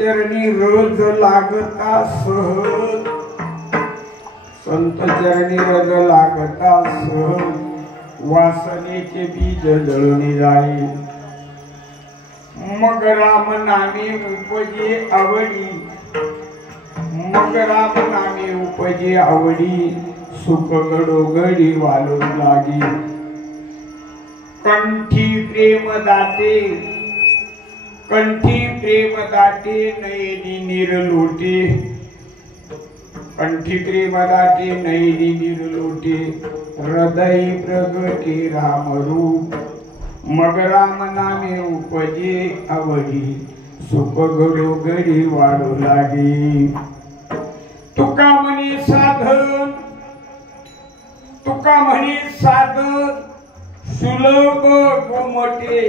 चरणी रज लागता सहज, संत चरणी रज लागता सहज, वासनेचे बीज जळून जाईल. मग राम नामे उपजे आवडी, मग राम नामे उपजे आवडी, सुख गडोगडी वालू लागी. कंठी प्रेम दाते, कंठी प्रेम दाते, नयनी निर्लोटे, कंठी प्रेम दाते नयनी निर्लोटे, हृदय प्रगटे राम रूप. मग राम नामे उपजे आवडी, सुख गडोगडी वाढू लागे. तुका म्हणे साधन, तुका म्हणे साधन, सुलभ गोमटे,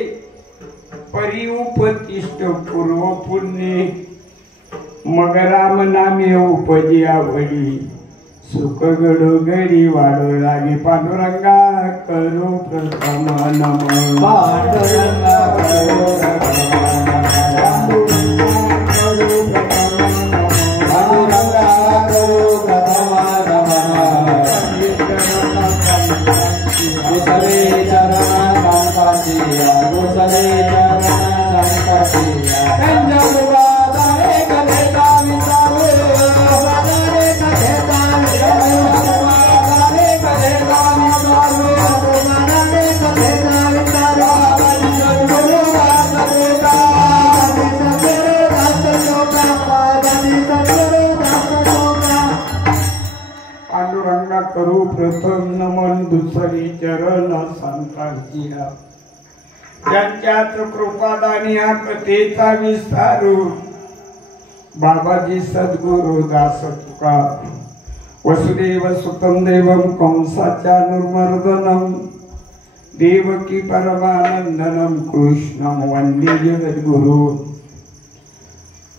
परी उपतिष्ठ पूर्व पुण्य. मग राम नामे उपजे आवडी, सुख गडोगडी वाढू लागे. पांडुरंगा करू प्रथम नमः, पांडुरंगा करू प्रथम नमः, पांडुरंगा करू प्रथम नमः. कुशले चरण संपत्तिया, कुशले चरण संपत्तिया, पांडुरंगा करू प्रथम नमन, दुसरी चरण संतांच्या. त्यांच्याच कृपादानी हा कथेचा विस्तारू. बाबाजी सद्गुरु दास तुका, वसुदेव सुतं देवं कंसाच्या निर्मर्दनम, देवकी परमानंदनम, कृष्णं वंदे जगद्गुरु.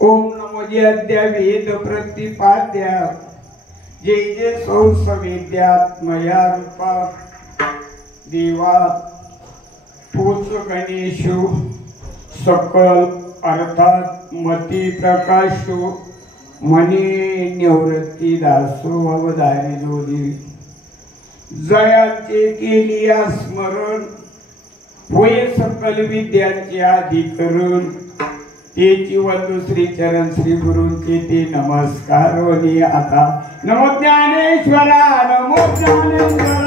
ओम नमो जय वेद प्रतिपाद्या, जय जय सौस विद्यात्मया रूपा. देवा तूच गणेशु, सकल अर्थात मती प्रकाशु, मनी निवृत्ती दासो अवधारी जोडी. जयाचे केलिया स्मरण, होय सकल विद्यांचे अधिकरण. तेची वंदू श्री चरण श्री गुरूंचे ते नमस्कार. वनी आता नमो ज्ञानेश्वरा, नमो ज्ञानेश्वरा,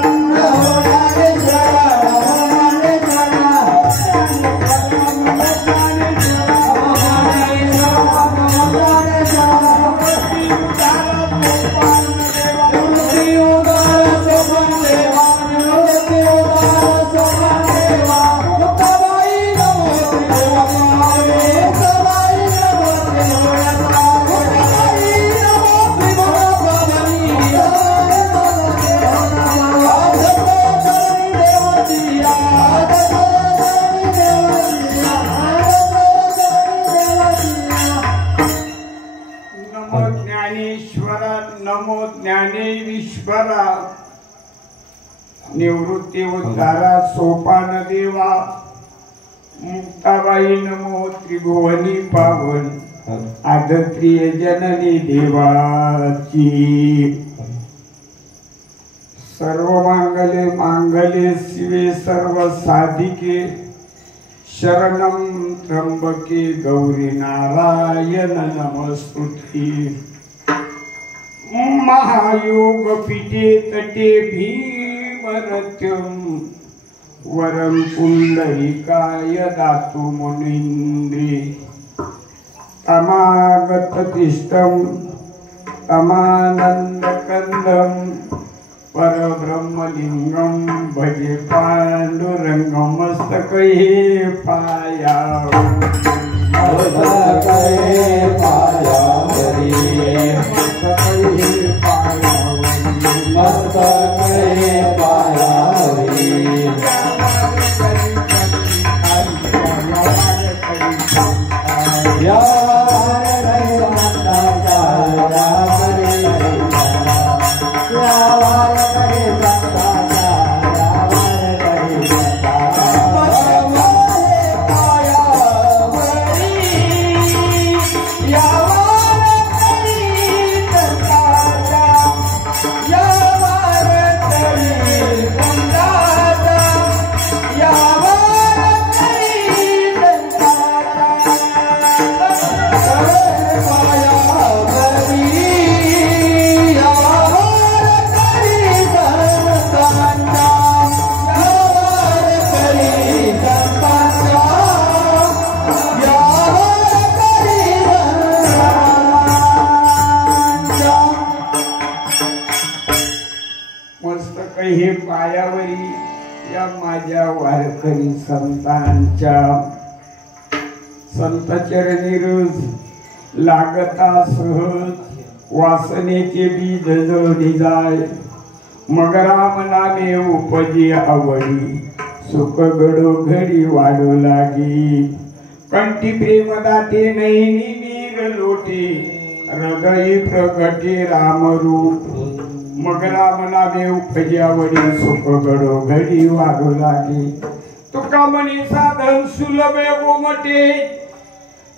नमो ज्ञानेश्वरा, नमो ज्ञानेश्वरा. निवृत्ती उद्धारा सोपान देवा. मुक्ताबाई नमो त्रिभुवनी पावन, आदत्रीय जननी देवाची. सर्व मांगल्ये मांगल्ये शिवे सर्व साधिके, शरणं त्र्यंबके गौरी नारायण नमस्तुते. महायोग पीठे तटे भीमरथ्यम, वरं पुंडरीकाय दातु मुनीन्द्रे. तमागत तिष्ठं तमानन्दकन्दं, परब्रह्मलिंगं भजे पांडुरंगं. मस्तके पायावरी, मस्तके पायावरी, मस्तके पायावरी, मस्तके पायावरी. या कहे पायावरी या माझ्या वारकरी संतांच्या संतचरणी रोज लागता सहज वासनेचे बीज जळली जाय मग राम नामे उपजी आवडी सुख गडो घडी वाढू लागी कंठी प्रेम दाटे नैनी नीर लोटे हृदय प्रगटे राम रूप मग राम नामे उपजी आवडी सुख गडो घडी वाढू लागी तुका म्हणे साधन सुलभ गोमटे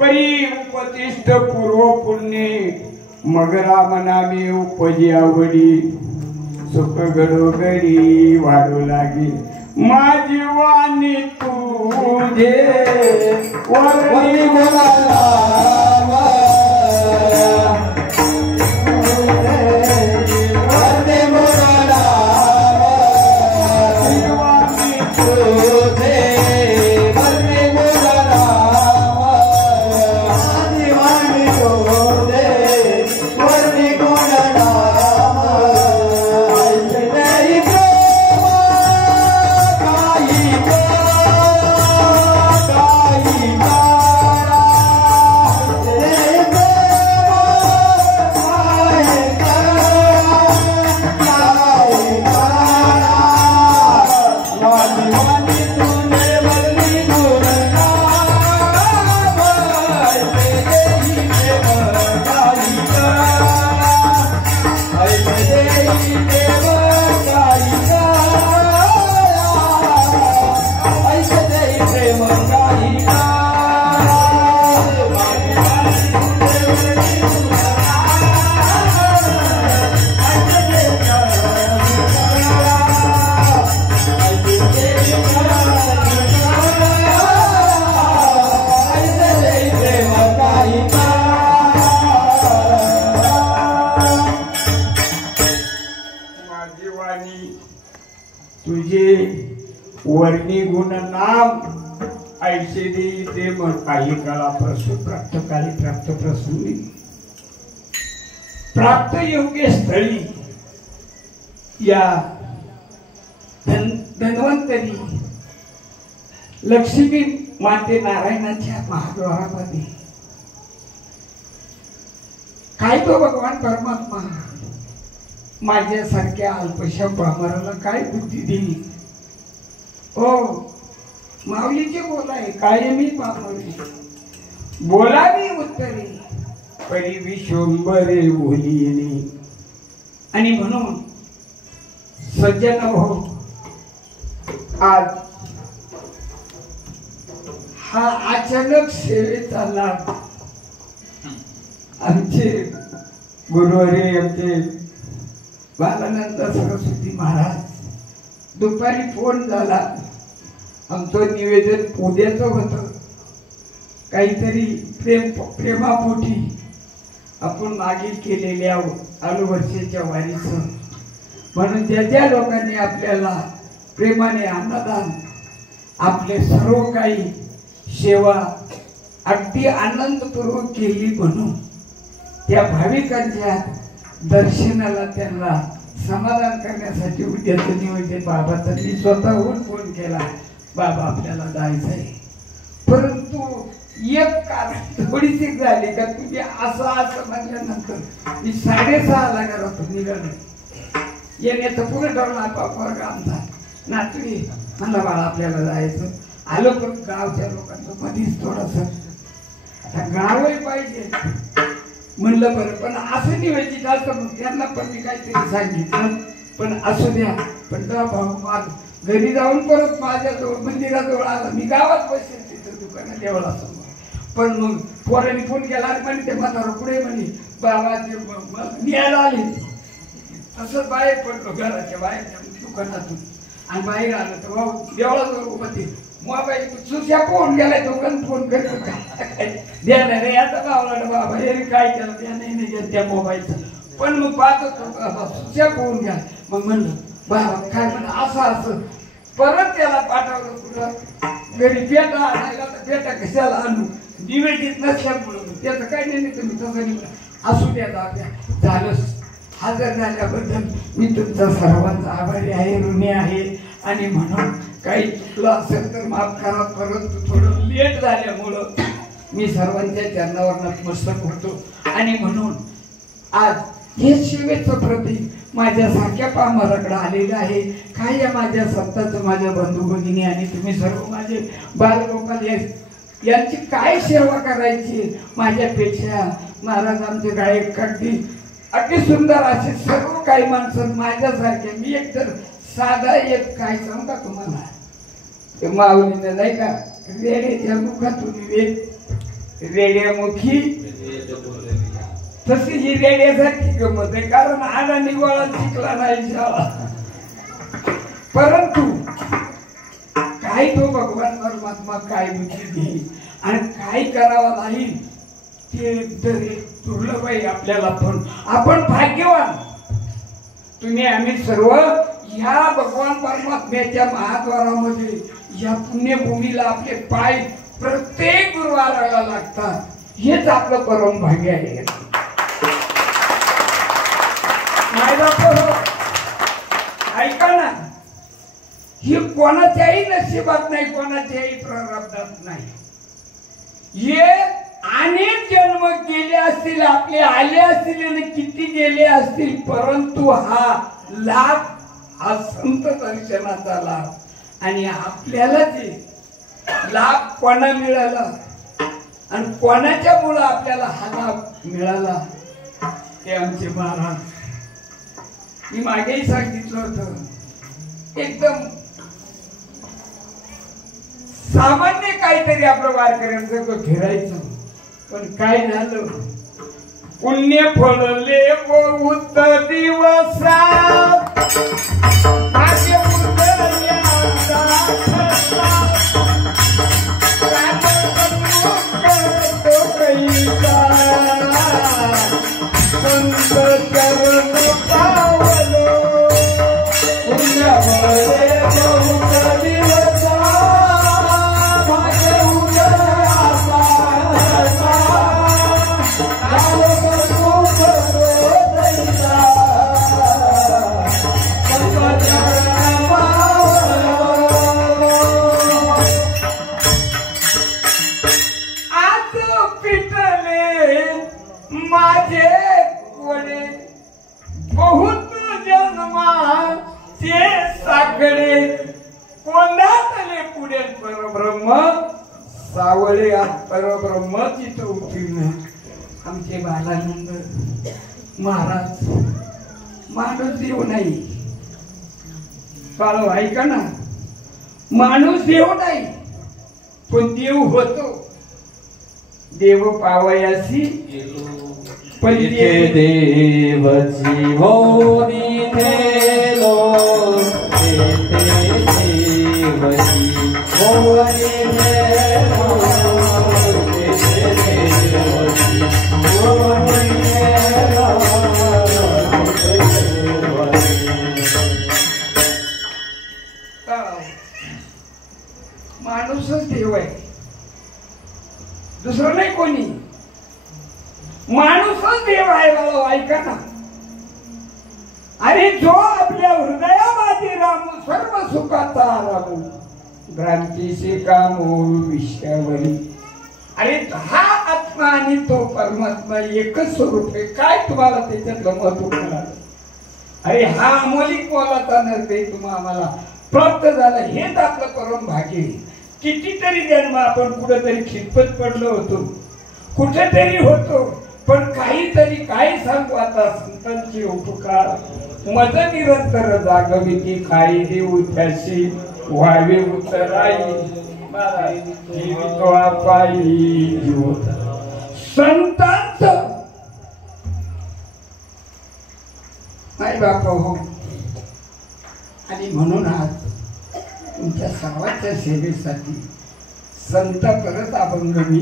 परी उपतिष्ठ पूर्व पुण्य मग राम नामे उपजी आवडी सुख गडो घडी वाढू लागी माझी वाणी तुझे वरणी बोलाला तुझे वर्णी गुण नाम ऐसे देते मग काही काळा प्रसूत प्राप्त काली प्राप्त प्रसूनी प्राप्त योग्य स्थळी या धन्वंतरी लक्ष्मी माते नारायणाच्या महाद्वारामध्ये काय तो भगवान परमात्मा माझ्यासारख्या अल्पशा पामराला काय बुद्धी दिली हो माऊलीचे बोलाय कायमी पामरी बोलावी उत्तरे परी विश्वंभरे बोलिनी आणि म्हणून सज्जन हो आज हा अचानक सेवेचा लाभ आमचे गुरुवारी आमचे बालानंद सरस्वती महाराज दुपारी फोन झाला आमचं निवेदन उद्याचं होतं काहीतरी प्रेमापोटी आपण मागे केलेल्या आलो वर्षाच्या वारीचं म्हणून ज्या लोकांनी आपल्याला प्रेमाने अन्नदान आपले सर्व काही सेवा अगदी आनंदपूर्वक केली म्हणून त्या भाविकांच्या दर्शनाला त्यांना समाधान करण्यासाठी उद्याचं नियोजन बाबाचा मी स्वतःहून फोन केला बाबा आपल्याला जायचंय परंतु एक कारण थोडीशी झाली का तुम्ही असं म्हटल्यानंतर मी 6:30ला घरातून निघालो येण्याचं पुढे ठरला वर्ग आमचा नातवी मला बाळा आपल्याला जायचं आलो पण गावच्या लोकांचं मधीच थोडंसं आता गावही पाहिजे म्हणलं बरं पण असं नियोजित असतं त्यांना पण मी काहीतरी सांगितलं पण असू द्या पण भाऊ घरी जाऊन परत माझ्याजवळ मंदिराजवळ आला मी गावात बसेल तिथं दुकानात देवळासमोर पण मग पोरांनी फोन केला आणि म्हणे ते म्हातारा पुढे म्हणे बाबा ते न्यायला आले तसंच बाहेर पडलो घराच्या बाहेरच्या दुकानातून आणि बाहेर आलं तर भाऊ देवळाजवळ उभं ते मोबाईल सुशा फोन गेलाय तो पण फोन करतो द्या रे आता भावला बाबा हे काय केलं त्या नाही त्या मोबाईलचं पण मग पाहतो सुशा फोन घ्या मग म्हणलं बाबा काय म्हणलं असं परत त्याला पाठवलं कुठं घरी पेटा आणायला तर पेटा कशाला आणू निवेदित नसल्यामुळं त्याचं काही नाही तुम्ही तसं असू द्या झालं हजर झाल्याबद्दल मी तुमचा सर्वांचा आभारी आहे, ऋणी आहे. आणि म्हणून काही चुकलं असेल तर माफ करा, परंतु थोडं लेट झाल्यामुळं मी सर्वांच्या चरणावर नतमस्तक होतो. आणि म्हणून आज हे सेवेचं प्रतीक माझ्यासारख्या पामराकडे आलेलं आहे. काय या माझ्या संतांचं, माझ्या बंधू भगिनी आणि तुम्ही सर्व माझे बालगोपाल यांची काय सेवा करायची माझ्यापेक्षा. महाराज आमचे गायक अगदी सुंदर असे सर्व काही माणसं माझ्यासारखे. मी एक तर साधा एक काय सांगू का तुम्हाला, ते माऊलीने नाही का रेड्याच्या मुखातून रेड्यामुखी तशी ही रेड्यासारखी गमत आहे. कारण आला निवाळा शिकला नाही शाळा, परंतु काय तो भगवान परमात्मा काय बुद्धी देईल आणि काय करावं नाही ते दुर्लभ आहे आपल्याला. पण आपण भाग्यवान, तुम्ही आम्ही सर्व या भगवान परमात्म्याच्या महाद्वारामध्ये या पुण्यभूमीला आपले पाय प्रत्येक गुरुवाराला लागतात. हेच आपलं परम भाग्य आहे. ऐका ना, हे कोणाच्याही नशिबात नाही, कोणाच्याही प्रारब्धात नाही. हे अनेक जन्म गेले असतील, आपले आले असतील आणि किती गेले असतील, परंतु हा लाभ, हा संत दर्शनाचा लाभ आणि आपल्याला जे लाभ कोणा मिळाला आणि कोणाच्या मुळे आपल्याला हा लाभ मिळाला ते आमचे महाराज. मी मागेही सांगितलं होतं, एकदम सामान्य काहीतरी आपलं वारकऱ्यांचं फिरायचं. पण काय झालं, पुण्य फळले बहुत दिवसात भाग्य सावळे परब्रह्म तिथं उत्तीर्ण आमचे बालानंद महाराज. माणूस देव नाही, काळ ऐका ना, माणूस देव नाही पण देव होतो. देव पावयासी पहिले देव जीवोनी नेलो, माणूसच देव आहे, दुसरं नाही कोणी. माणूसच देव आहे. बाबा ऐका ना, अरे जो आपल्या हृदयामध्ये रामू सर्व सुखाचा रामू भ्रांतीचे कामो विषयावरी. अरे हा आत्मा आणि तो परमात्मा एकच स्वरूप आहे. काय तुम्हाला त्याच्यातलं महत्व कळालं? अरे हा अमोलिक मोलाचा नरते तुम्हाला प्राप्त झाला, हेच आपलं परम भाग्य आहे. कितीतरी जन्म आपण कुठेतरी खितपत पडलो होतो, कुठेतरी होतो, पण काहीतरी काय सांगू आता संतांची उपकार मज निरंतर जागविती काही देऊ त्याशी व्हावे उतराई संतांच नाही बापा हो. आणि म्हणून आज तुमच्या सर्वांच्या सेवेसाठी संत परत अभंग मी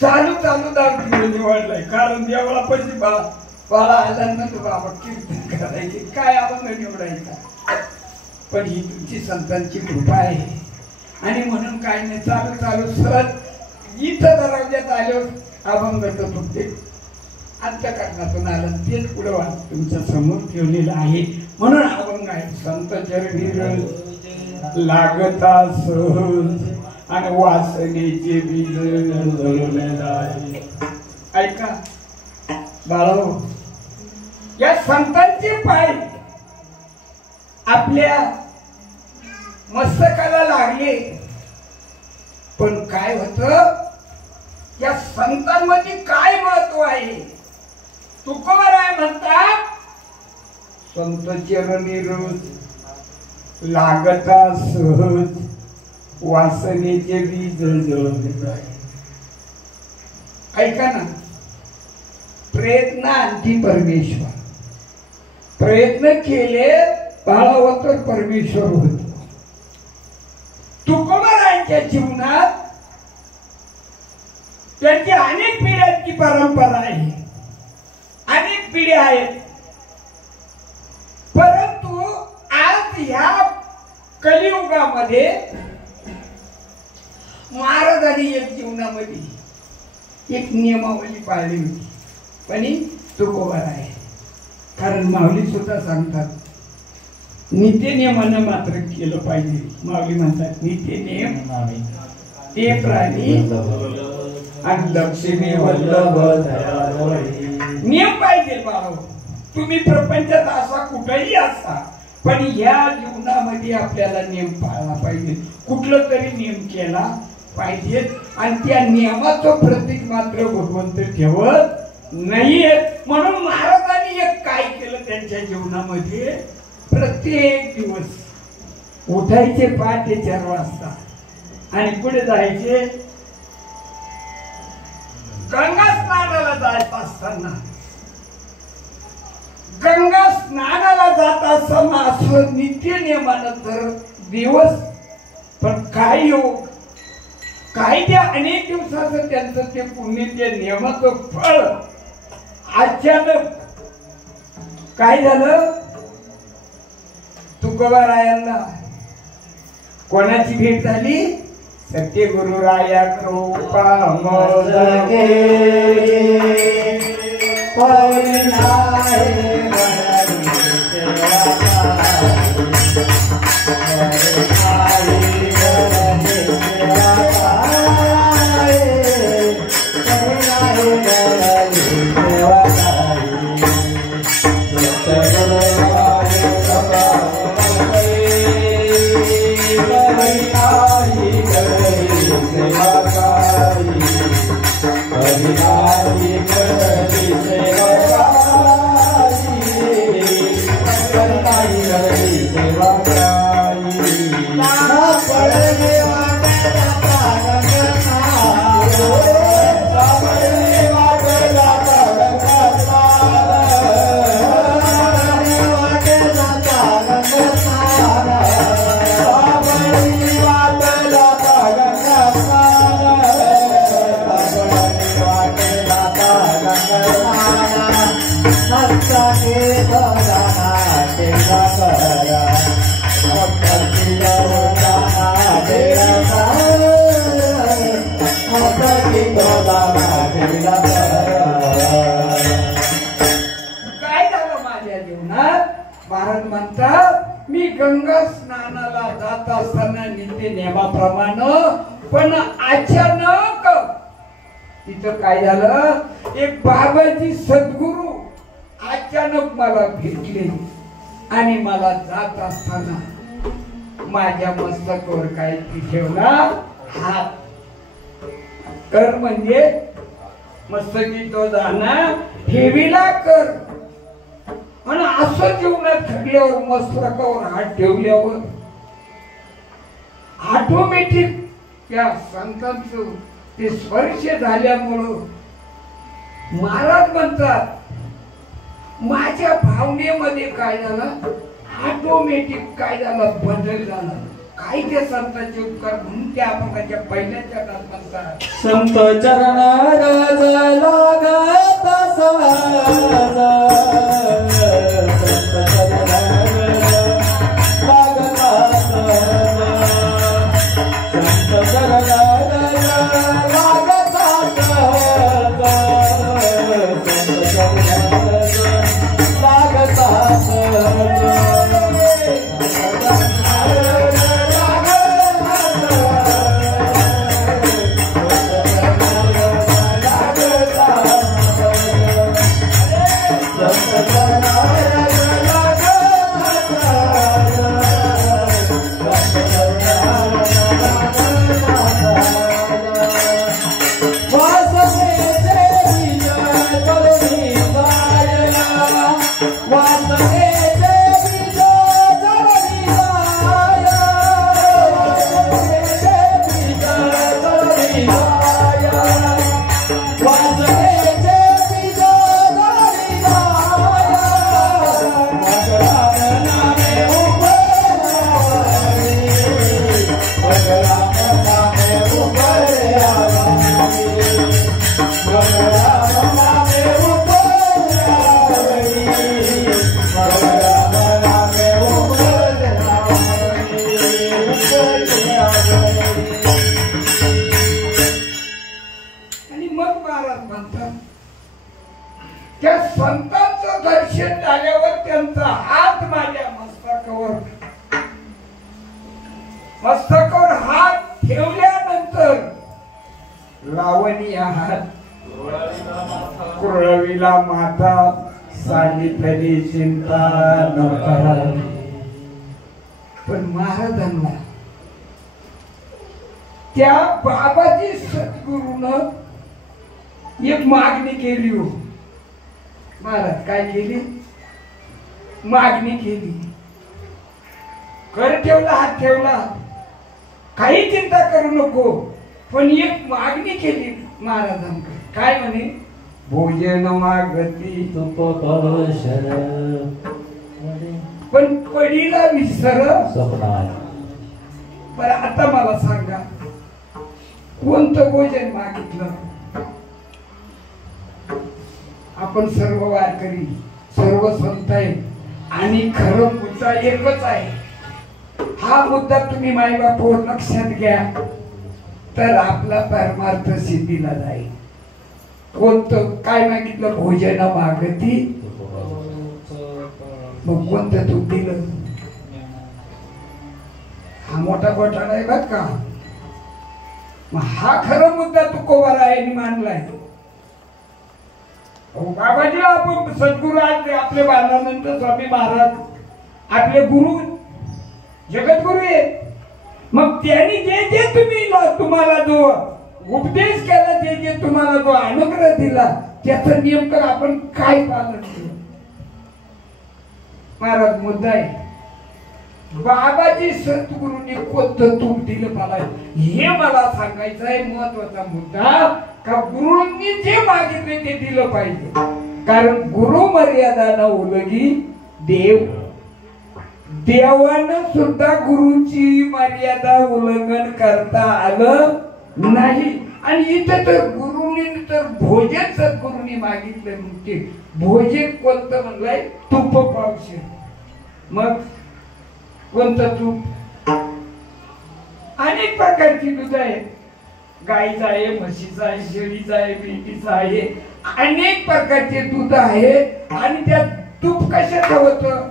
चालू दाखवून निवडलाय. कारण देवाला पैसे बाळा आल्यानंतर बाबा कीर्तन करायचे, काय अभंग निवडायचा. पण ही तुमची संतांची कृपा आहे. आणि म्हणून काय नाही, चालू सहज इथं दरवाज्यात आलो अभंग तर तुमचे अंतःकरणातून आलं तेच पुढे तुमच्या समोर ठेवलेलं आहे. म्हणून अभंग आहे, संत चरणी रज लागता सहज आणि वासनेचे बीज जळले जाय. ऐका बाळाओ, या संतांचे पाय आपल्या मस्तकाला लागले, पण काय होतं, या संतांमध्ये काय महत्व आहे? तुकोबाराय म्हणतात, संत चरणी रज लागता सहज वासनेचे बीज जळले जाय. ऐका ना, प्रयत्न आणखी परमेश्वर, प्रयत्न केले बाळावर तर परमेश्वर होतो. तुकोबारायांच्या जीवनात त्यांची अनेक पिढ्यांची परंपरा आहे, अनेक पिढ्या आहेत, परंतु आज ह्या कलियुगामध्ये महाराजांनी एक जीवनामध्ये एक नियमावली पाळली होती, पण तुकोबाराय. कारण माऊली सुद्धा सांगतात नित्य नियमानं मात्र केलं पाहिजे. माऊली म्हणतात नित्य नियम ते प्राणी आणि लक्ष्मी वल्लभ नियम पाहिजे बाळा. तुम्ही प्रपंचात असा कुठेही असा, पण या जीवनामध्ये आपल्याला नियम पाळला पाहिजे, कुठलं तरी नियम केला पाहिजे. आणि त्या नियमाचं प्रतीक मात्र भगवंत ठेवत नाहीये. म्हणून महाराजांनी एक काय केलं त्यांच्या जीवनामध्ये, प्रत्येक दिवस उठायचे 5:04 वाजता आणि पुढे जायचे गंगा स्नानाला जात असताना, गंगा स्नानाला जात असताना असं नित्य नियमानं तर दिवस, पण काय योग, काही त्या अनेक दिवसाचं त्यांचं ते पुण्य, ते नियमाचं फळ अचानक काय झालं, तुकोबारायांना कोणाची भेट झाली, सत्य गुरुराया कृपा मोदके काय झालं माझ्या जीवनात, महाराज म्हणतात मी गंगा स्नानाला जात असताना नित्य नियमाप्रमाणे, पण अचानक तिथं काय झालं, एक बाबाजी सद्गुरू अचानक मला भेटले आणि मला जात असताना माझ्या मस्तकावर काय ठेवला हात. कर म्हणजे मस्तकी तो जाणार ठेवीला कर. आणि असं जीवनात घडल्यावर मस्तकावर हात ठेवल्यावर ऑटोमॅटिक त्या संतांचं ते स्पर्श झाल्यामुळं महाराज म्हणतात माझ्या भावनेमध्ये काय झालं, ऑटोमॅटिक काय झालं, बदल झाला. काही त्या संतांचे उपकार म्हणून त्या अभंगाच्या पहिल्या चरणात म्हणतात, संत चरणा रज लागता सहज, संत चरणा रज लागता सहज, संत चरणा रज लागता सहज, संत पिता माता सांगितलेली चिंता न करावी. पण महाराजांना त्या बाबाजी सद्गुरूनं एक मागणी केली हो. महाराज काय केली? मागणी केली. कर ठेवला, हात ठेवला, काही चिंता करू नको, पण एक मागणी केली महाराजांकडे. काय म्हणे? भोजन मागती तुप पशर पण पडीला विसर स्वप्ना. पण आता मला सांगा, कोणतं भोजन मागितलं? आपण सर्व वारकरी, सर्व संत आहे आणि खरं मुद्दा एकच आहे. हा मुद्दा तुम्ही मायबापावर लक्षात घ्या तर आपला परमार्थ सिद्धीला जाईल. कोणतं काय मागितलं? भोजन मागती. मग कोणतं तूप दिलं? हा मोठा घोटाळा आहे बघ का. मग हा खरा मुद्दा तुकोबाला आहे मांडलाय. बाबाजी आपण सद्गुरू आज आपले बालानंद स्वामी महाराज आपले गुरु जगद्गुरु आहेत. मग त्यांनी जे जे तुम्हाला जो उपदेश केला, जे जे तुम्हाला जो अनुग्रह दिला, त्याचं नेमकं आपण काय पालन केलं? महाराज मुद्दा आहे बाबाजी सद्गुरूंनी कोणतं तूप दिलं मला हे मला सांगायचं आहे. महत्वाचा मुद्दा का गुरुंनी जे मागितले ते दिलं पाहिजे. कारण गुरु मर्यादा न उलगी देव. देवानं सुद्धा गुरुची मर्यादा उल्लंघन करता आलं नाही. आणि इथं तर गुरुनी तर भोजन सद्गुरूंनी मागितलं म्हणजे भोजन कोणतं म्हणलंय? तूप पावशे. मग कोणतं तूप? अनेक प्रकारची दूध आहे. गाईचं आहे, म्हशीचं आहे, शेळीचं आहे, मेंढीचं आहे, अनेक प्रकारचे दूध आहे. आणि त्यात तूप कशाचं होतं?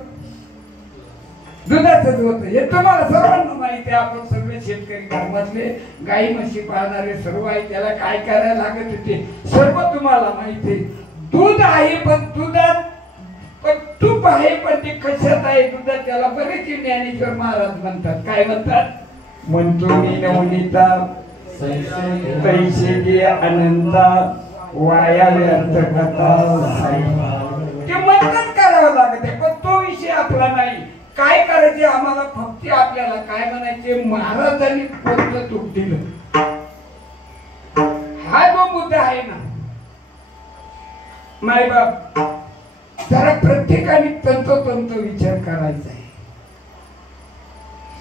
दुधाचंच होतं. हे तुम्हाला सर्वांना माहिती आहे. आपण सगळे शेतकरी गावातले गाई म्हशी पाळणारे सर्व आहे. त्याला काय करायला लागत होते सर्व तुम्हाला माहिती आहे. दूध आहे पण दुधात पण तूप आहे पण ते कशात आहे? दुधात. त्याला बरेच ज्ञानेश्वर महाराज म्हणतात. काय म्हणतात? म्हणतो मी नवनीता पैसे जे अनंता वाया व्यर्थ कथा. ते म्हणतात करावं लागत आहे पण तो विषय आपला नाही. काय करायचे आम्हाला? फक्त आपल्याला काय म्हणायचे? महाराजांनी कोणतं तूप दिलं हा जो मुद्दा आहे ना मायबाप, जरा प्रत्येकाने तंतोतंत विचार करायचा आहे.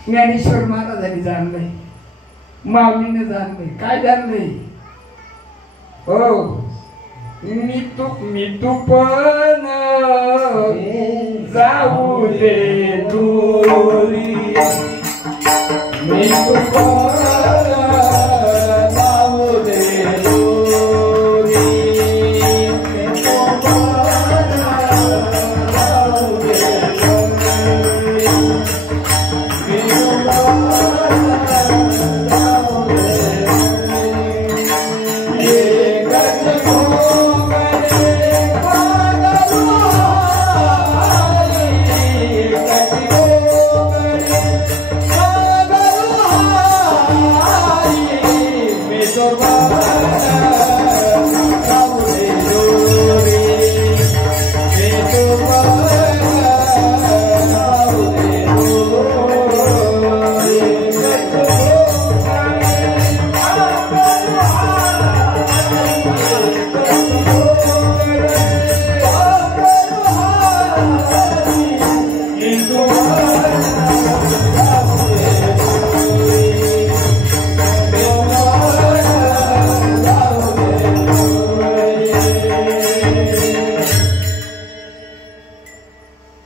ज्ञानेश्वर महाराजांनी जाणलंय, माऊलीने जाणलंय. काय जाणलंय? हो, मी तू पण जाऊ दे दूरी. मी तू पण जाऊ दे दूरी. मी तू पण जाऊ दे दूरी. मी तू पण जाऊ दे दूरी.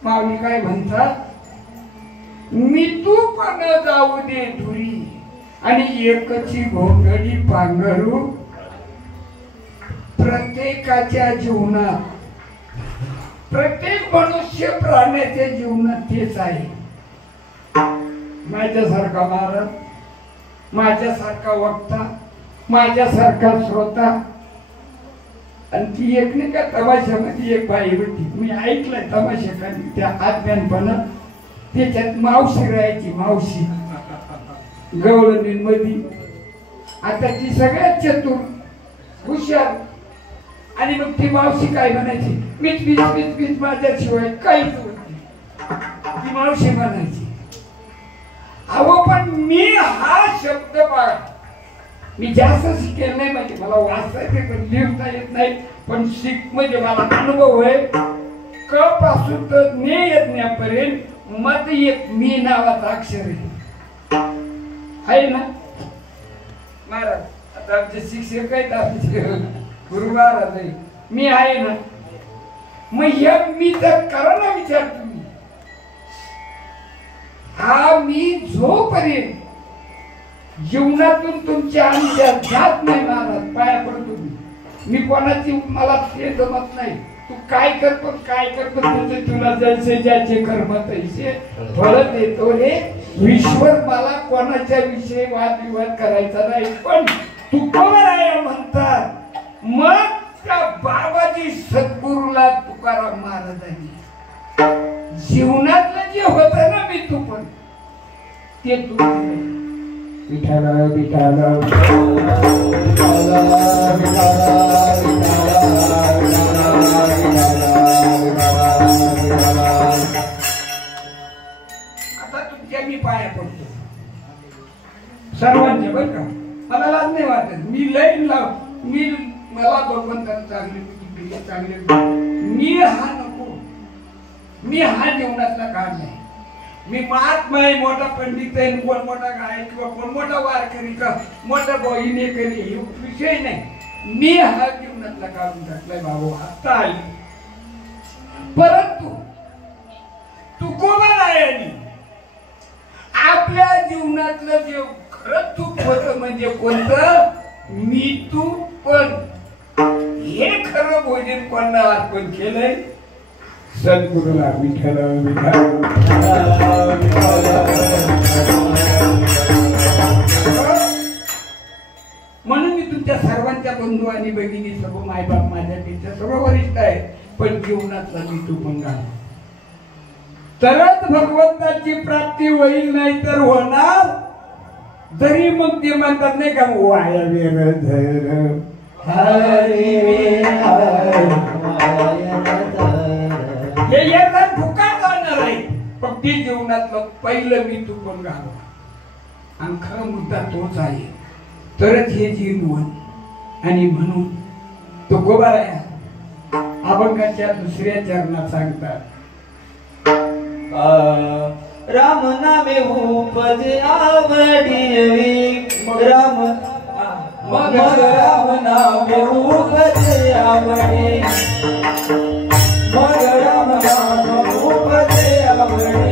माऊली काय म्हणतात? मी तू पण जाऊ दे धुरी आणि एकची घोंगडी पांघरू. प्रत्येकाच्या जीवनात, प्रत्येक मनुष्य प्राण्याच्या जीवनात तेच आहे. माझ्यासारखा महाराज, माझ्यासारखा वक्ता, माझ्यासारखा श्रोता आणि ती एक नाही का तमाशामध्ये एक बाई होती, मी ऐकलंय तमाशाखाली त्या आज्ञानपणा त्याच्यात मावशी राहायची, मावशी गवळणींमध्ये. आता ती सगळ्यात चतुर हुशार, आणि मग ती मावशी काय म्हणायची, मीच मीच मीच मीच माझ्याशिवाय काहीच होत नाही, ती मावशी म्हणायची. अहो पण मी हा शब्द पाळ, मी जास्त शिकेल नाही, म्हणजे मला वाचता येते पण लिहिता येत नाही, पण शिक म्हणजे मला अनुभव आहे. क पासून तर ने यज्ञापर्यंत मत एक मी नावाचं अक्षर आहे ना महाराज. आता आमचे शिक्षक आहेत, आमचे गुरु महाराज आहे, मी आहे ना. मग या मी तर करा ना विचार तुम्ही. हा मी जोपर्यंत जीवनातून तुमच्या अंगात जात नाही महाराज, पाया पडतो मी कोणाची, मला ते जमत नाही. तू काय करतो काय करतो तुझे, तुला जैसे ज्याचे कर्म तैसे फळ देतो रे ईश्वर. मला कोणाच्या विषयी वादविवाद करायचा नाही. पण तुकोबाराया म्हणतात, मग त्या बाबाजी सद्गुरूला तुकाराम महाराजांनी जीवनातलं जे होत ना मी तू पण ते तू विठाला विठाला आता तुमच्या मी पाया पडतो सर्वांच्या, बरं का. मला लाज नाही वाटत, मी लय लाव, मी मला भगवंताने चांगले मी हा नको, मी हा जीवनातला काळ नाही. मी महात्मा आहे, मोठा पंडित आहे, कोण मोठा गाय किंवा कोण मोठा वारकरी का मोठा बहिणी करी हे विषय नाही. मी हा जीवनातला काढून टाकलाय बाबा, आता आली. परंतु तुकोबारायांनी आपल्या जीवनातलं जे खरं चूक होतं म्हणजे कोणतं, मी तू पण हे खरं भोजन कोणाला अर्पण केलंय, सद्गुरूला विठ्ठल विठ्ठल. म्हणून मी तुमच्या सर्वांच्या बंधू आणि भगिनी सर्व मायबाप माझ्यापेक्षा सर्व वरिष्ठ आहे, पण जीवनातला मी तू पण घाल, तरच भगवंताची प्राप्ती होईल, नाही तर होणार. जरी मग ते म्हणतात नाही का, वाया वेर धर हे एकदा फुकाट जाणार आहे. पण ते जीवनातलं पहिलं मी तू पण घाल, आणि खरं मुद्दा तोच आहे, तरच हे जीवन. आणि म्हणून तुकोबाराया अभंगाच्या दुसऱ्या चरणात सांगतात, राम नामे उपजे आवडी, राम मग राम नामे उपजे आवडी, मग राम नाम उपजे आवडी,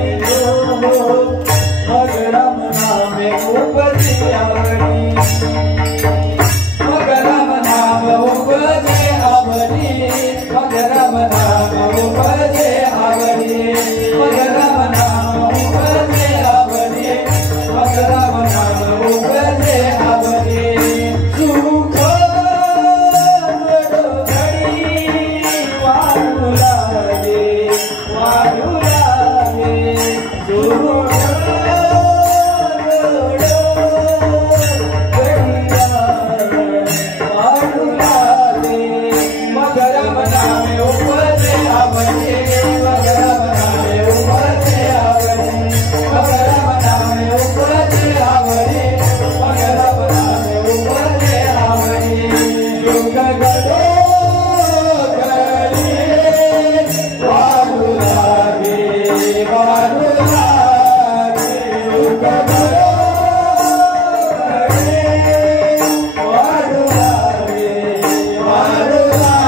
मग राम नामे उपजे आवडी, मग राम नाम उपजे आवडी, मग राम नाम उपजे आवडी, मग राम नाम उपजे आवडी, मग राम नाम उपजे आवडी. सुख घडी वाढू लागे, वाढू लागे, सुख वाढू लागे, मग राम नामे उपजे आवडी, मग राम नामे उपजे आवडी, मग राम नामे उपजे आवडी, मग राम नामे उपजे आवडी. सुख घडो घडी वाढू लागे, वाढू लागे, सुख घडो घडी वाढू लागे, वाढू लागे,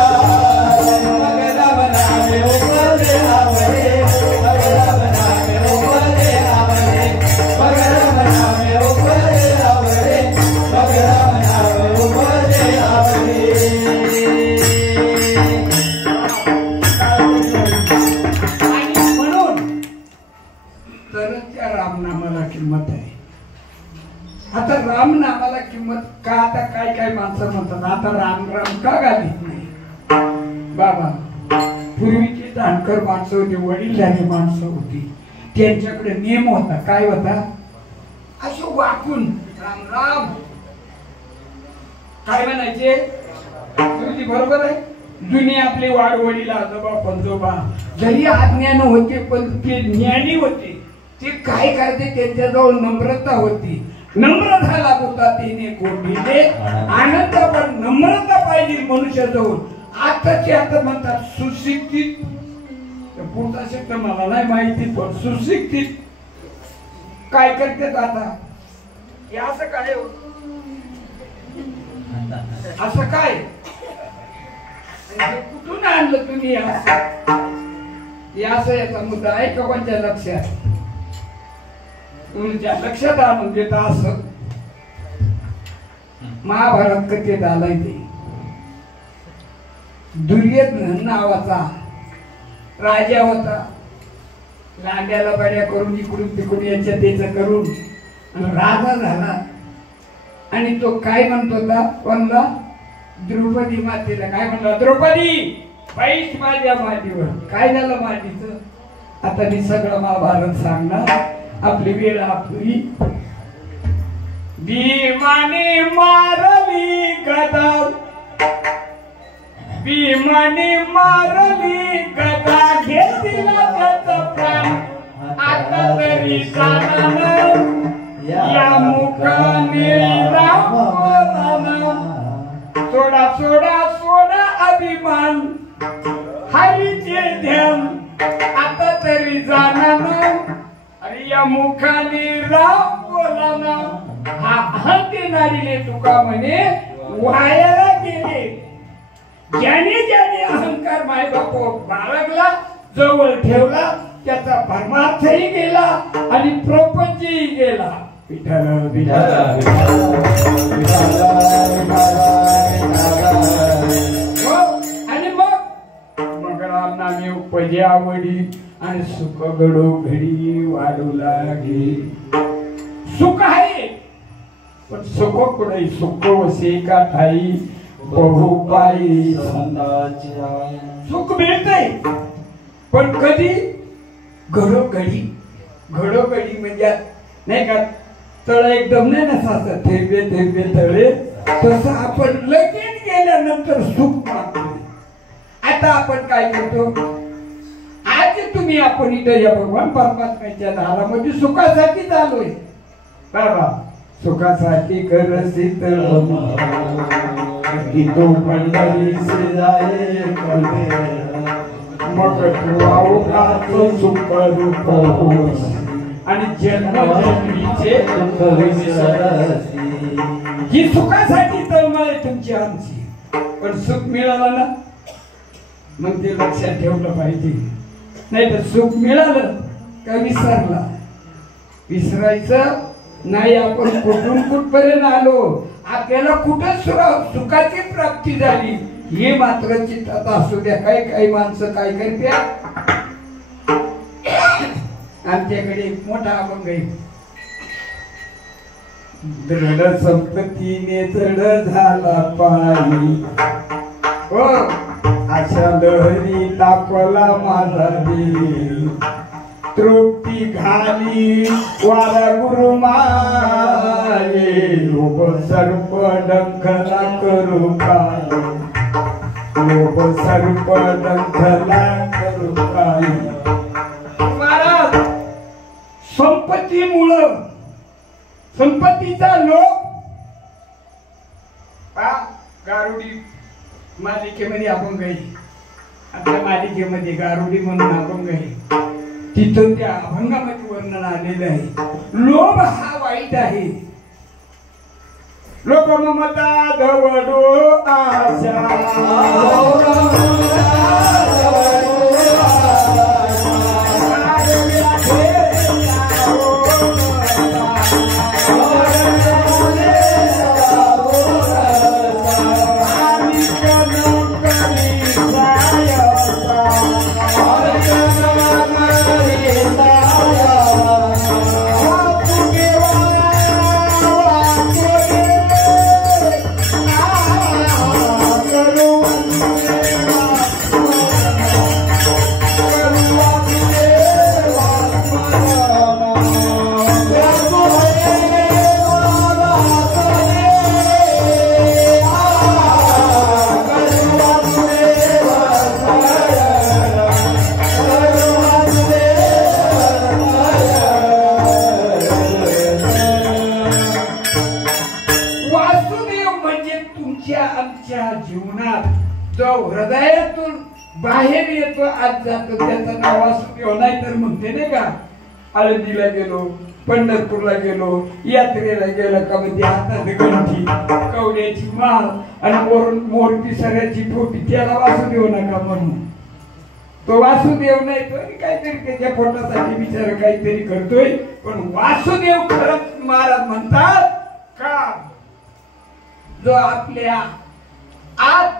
मग राम नामे उपजे आवडी, मग राम नामे उपजे आवडी, मग राम नामे उपजे आवडी, मग राम नामे उपजे आवडी. आणि म्हणून तरच त्या रामनामाला किंमत आहे. आता रामनामाला किंमत का, आता काय काय माणसं म्हणतात आता राम राम का घालीत नाही, बाबा पूर्वीची जाणकर माणसं होती, वडीलधारी माणसं होती, त्यांच्याकडे नियम होता. काय होता? असे वाकून राम राम काय म्हणायचे? तुझी बरोबर आहे. जुनी आपली वाडवडील आजोबा पंजोबा जरी अज्ञान होते पण ते ज्ञानी होते. ते काय करते? त्यांच्याजवळ नम्रता होती. नम्र झाला होता तिने कोटीने आनंद. पण नम्रता पाहिजे मनुष्याजवळ. आताचे आता म्हणतात सुशिक्षित, पुढचा शब्द मला नाही माहिती, पण सुशिक्षित काय करतात आता? हे असं काय हो? असं काय? कुठून आणलं तुम्ही? असं याचा मुद्दा आहे का कोणत्या लक्षात? तुमच्या लक्षात आणून देता. असं महाभारत कथेत आलाय ते. दुर्योधन नावाचा राजा होता. लांड्याला बड्या करून इकडून तिकडून याच्या त्याचं करून राजा झाला. आणि तो काय म्हणत होता? कोणला? द्रौपदी मातेला काय म्हणला? द्रौपदी पैस माझ्या मातीवर. काय झालं मातीचं? आता मी सगळं महाभारत सांगणार. आपली वेळ आपली. भीमाने मारली गदा, भीमाने मारली गदा, घेतला त्याचा प्राण. आता तरी जाणार या मुखाने राम बोलाना. सोडा सोडा सोडा अभिमान, हरीचे ध्यान. आता तरी जाणार अरे या मुखाने राम बोलाना. हा अहंकारीले तुका म्हणे वायाला गेले. ज्याने ज्याने अहंकार माय बाप बाळगला, जवळ ठेवला, त्याचा परमार्थही गेला आणि प्रपंचही गेला. विठ्ठल विठ्ठल आणि मग राम नामे उपजे आवडी आणि सुख घडो घडी वाढू लागे. सुख आहे पण सुख कुठे? सुख वसे का ठाई बहुपाई. सुख मिळते पण कधी? घडोघडी. घडोघडी म्हणजे नाही का तळ एकदम नाही ना सासं थेंबे थेंबे तळे, तसं आपण लगेच गेल्यानंतर सुख मागतो. आता आपण काय करतो? आज तुम्ही आपण इथं या भगवान परमात्म्याच्या दारामध्ये सुखासाठी आलोय. बाबा सुखासाठी कर शीतळ तो पंढरी से जाए मग तू सुख रूप होस आणि जन्मजन्मीचे ही सुखासाठी तळमळ तुमची आमची. पण सुख मिळालं ना मग ते लक्षात ठेवलं पाहिजे. नाही तर सुख मिळालं का विसरला. विसरायचं नाही. आपण कुठून कुठपर्यंत आलो, आपल्याला कुठं सुखाची प्राप्ती झाली हे मात्र चित्तात असू द्या. काही माणसं काय करत्या. आमच्याकडे एक मोठा अभंग आहे. दृढ संपत्तीने जड झाला पायी, हो अशा लहरी तापला माझा देव. तृप्ती घाली वारा गुरु माये, लोभ सर्प डंखला करू काय. लोभ सर्प डंखला करू काय. महाराज संपत्तीमुळं, संपत्तीचा लोभ. गारुडी मालिकेमध्ये आपण गई, आपल्या मालिकेमध्ये गारुडी म्हणून आपण गई. तिथं त्या अभंगामध्ये वर्णन आलेलं आहे. लोभ हा वाईट आहे. लोभ ममता दवडो आशा, जो हृदयातून बाहेर येतो आज जातो त्याचं नाव वासुदेव. नाही तर म्हणते नाही का, आळंदीला गेलो, पंढरपूरला गेलो, यात्रेला गेलं का म्हणजे हातात घंटी, कवड्याची माळ आणि वरून मोरपी सऱ्याची टोपी, त्याला वासुदेव नका म्हणून. तो वासुदेव नाही, तो काहीतरी त्याच्या पोटासाठी विचार काहीतरी करतोय. पण वासुदेव खरंच महाराज म्हणतात का, जो आपल्या आत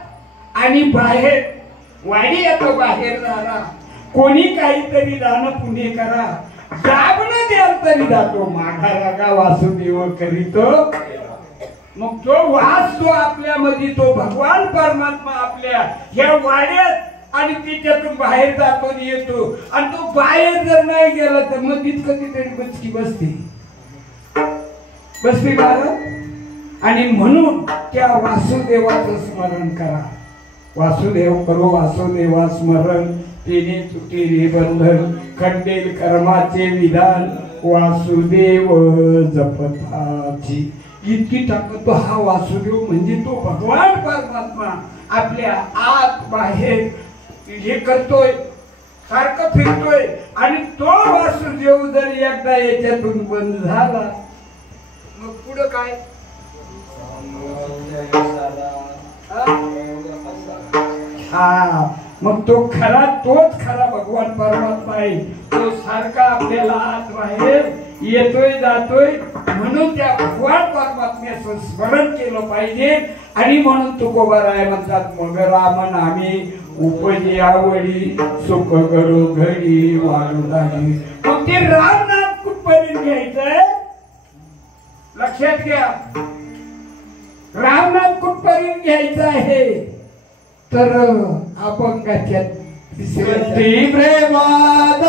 आणि बाहेर वाडी येतो बाहेर जाणार, कोणी काहीतरी दान पुण्य करा, दाबणं द्याल तरी जातो, माघारा का वासुदेव करीतो. मग तो वास जो आपल्यामध्ये, तो भगवान परमात्मा आपल्या ह्या वाड्यात आणि त्याच्यातून बाहेर जातो येतो. आणि तो बाहेर जर नाही गेला तर मग कधीतरी बचकी बसते महाराज. आणि म्हणून त्या वासुदेवाचं स्मरण करा. वासुदेव करो वासुदेवा स्मरण, तिने तुटे रे बंधन, खंडेल कर्माचे विधान, वासुदेव जपताची. इतकी ताकद हा वासुदेव म्हणजे तो भगवान परमात्मा आपल्या आत बाहेर हे करतोय, सारखं फिरतोय. आणि तो वासुदेव जर एकदा याच्यातून बंद झाला मग पुढं काय, हा मग तो खरा, तोच खरा भगवान परमात्मा आहे. तो सारखा आपल्याला आत बाहेर येतोय जातोय. म्हणून त्या भगवान परमात्म्याचं स्मरण केलं पाहिजे. आणि म्हणून तुकोबाराय म्हणतात, मग राम नामे उपजे आवडी, सुख करू घडी वाढू लागली. मग ते राम नाम कुठपर्यंत घ्यायचंय लक्षात घ्या. रामनाम कुठपर्यंत घ्यायचं आहे तर अपंगाच्या ती प्रेमादाते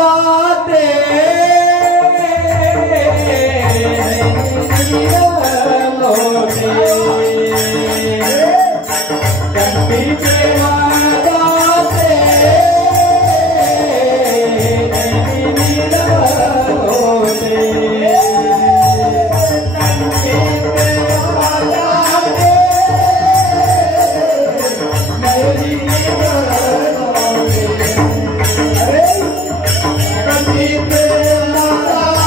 कंठी प्रेमादाते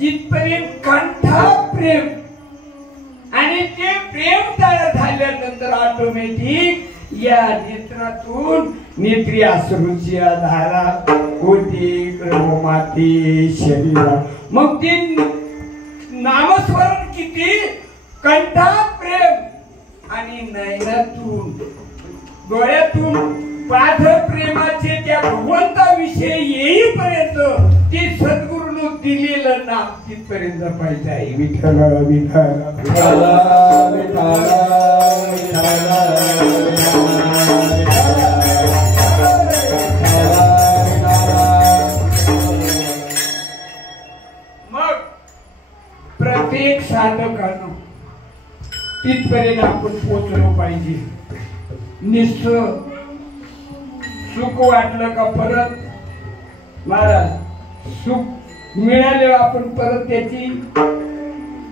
जिथपर्यंत कंठा प्रेम आणि ते प्रेम तयार झाल्यानंतर ऑटोमॅटिक या नेत्रातून नेत्री अश्रूची धारा होती माती शरीरा. मग ते नामस्मरण किती कंठा प्रेम आणि नयनातून डोळ्यातून पाठ प्रेमाचे त्या भगवंताविषयी येईपर्यंत ते सद्गुरूने दिलेलं नाम तिथपर्यंत जपायचं आहे. विठ्ठल विठ्ठल विठ्ठल मग प्रत्येक साधकानं तिथपर्यंत आपण पोचलो पाहिजे. निश्चय सुख वाटलं का परत महाराज सुख मिळाले आपण परत त्याची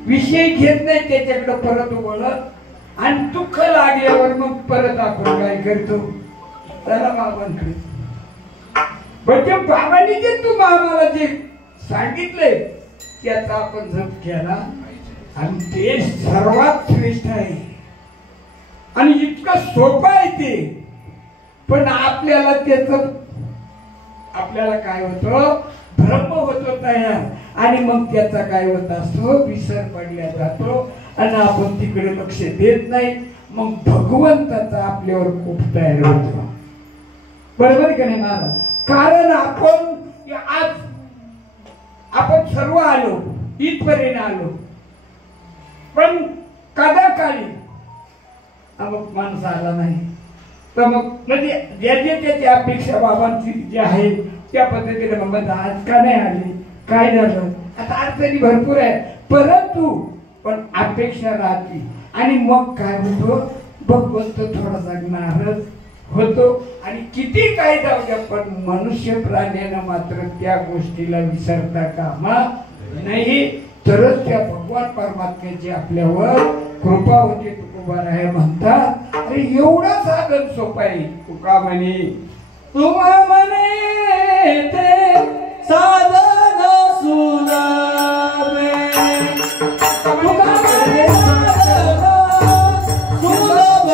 विषय घेत नाही, त्याच्याकडे परत वळत. आणि दुःख लागल्यावर मग परत आपण काय करतो, त्याला बाबांकडे म्हणजे बाबांनी जे तू आम्हाला जे सांगितलंय त्याचा आपण जप केला आणि ते सर्वात श्रेष्ठ आहे आणि इतकं सोपं आहे ते. पण आपल्याला काय होतं, भ्रम होतो तयार आणि मग त्याचा काय होत असतो, विसर पडला जातो आणि आपण तिकडे लक्ष देत नाही. मग भगवंताचा आपल्यावर खूप तयार होतो. बरोबर का नाही महाराज? कारण आपण सर्व आलो, इथपर्यंत आलो, पण कदाकाळी अमुक माणूस आला नाही तर मग म्हणजे ज्याची त्याची अपेक्षा बाबांची जी आहे त्या पद्धतीने बाबा आज का नाही आले, काय झालं, आता अडचणी भरपूर आहे, परंतु पण अपेक्षा राहते आणि मग काय होतो, भगवंत थोडासा नाराज होतो आणि किती काय जाऊ द्या पण मनुष्य प्राण्यानं मात्र त्या गोष्टीला विसरता कामा नाही. तरच त्या भगवान परमात्म्याची आपल्यावर कृपा होते. तुकोबाराय म्हणतात अरे एवढं साधन सोपं आहे. तुका म्हणे तुका म्हणे ते साधन सुलभे, तुका म्हणे साधन सुलभ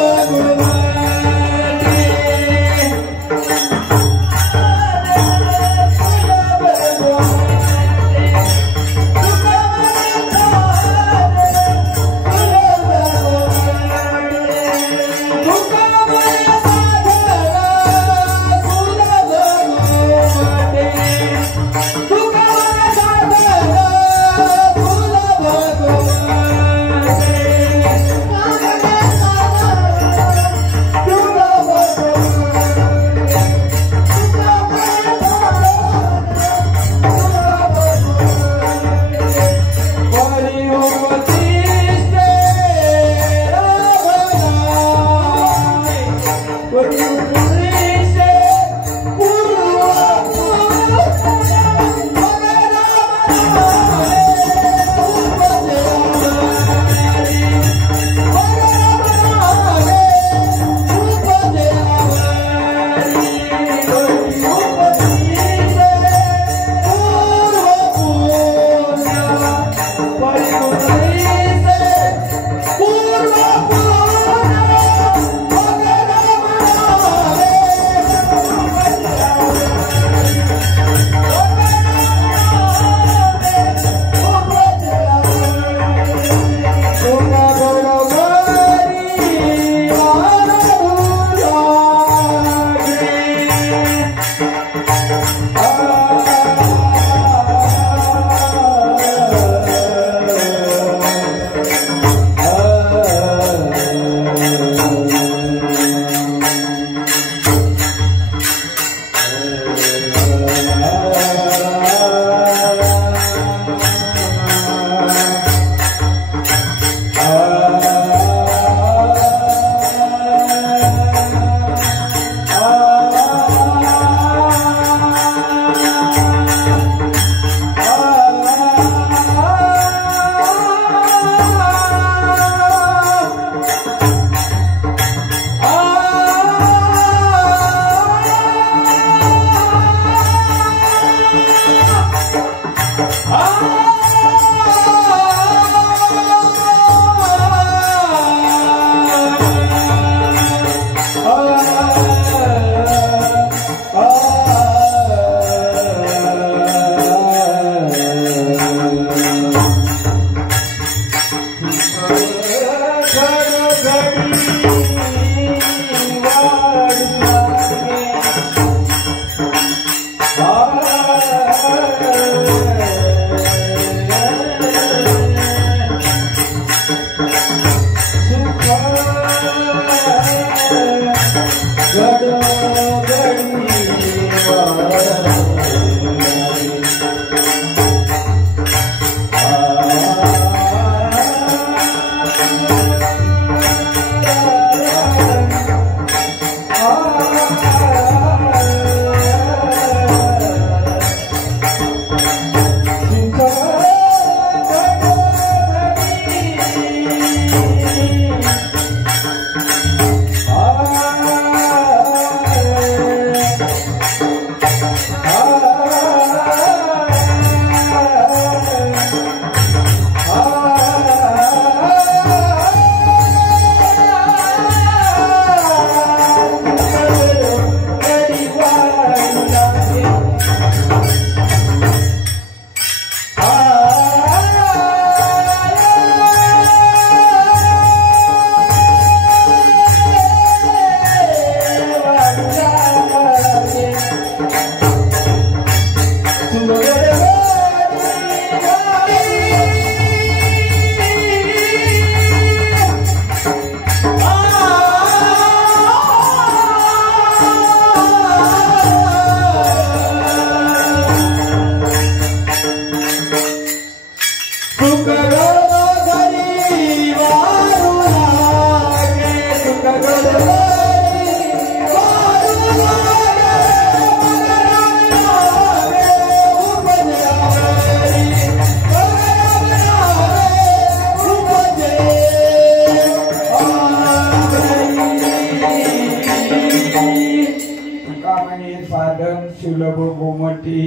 सुलभ गोमती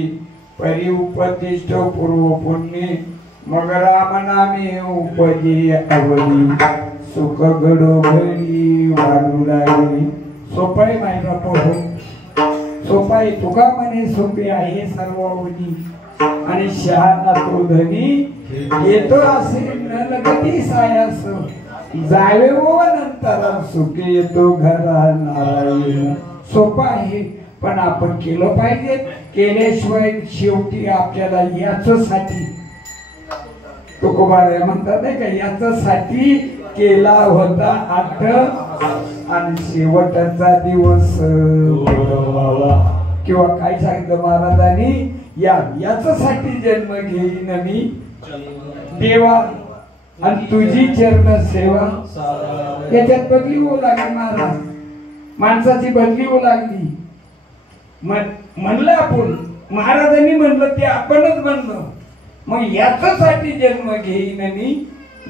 परी उपदिष्ट पूर्व पुण्य मग राम नामे उपजी अवधी सुख घडो घडी वाढू लागली. सोपाई माय बाप हो, सोपाई तुका म्हणे सोपी आहे सर्व अवधी आणि शहाणा तो धनी येतो असे न लगती सायास जावे व नंतर सुखी येतो घरा नारायण. सोपा आहे पण आपण केलं पाहिजे. केल्याशिवाय शेवटी आपल्याला याच्यासाठी तुकोबाराय म्हणतात नाही का, याच्यासाठी केला होता आठ आणि शेवटचा दिवस किंवा काय सांगितलं महाराजांनी, याच्यासाठी जन्म घेईन मी देवा आणि तुझी चरण सेवा. याच्यात बदली होऊ लागली महाराज, माणसाची बदली होऊ लागली. म्हणलं आपण, महाराजांनी म्हणलं ते आपणच म्हणलं. मग याच्यासाठी जन्म घेईन मी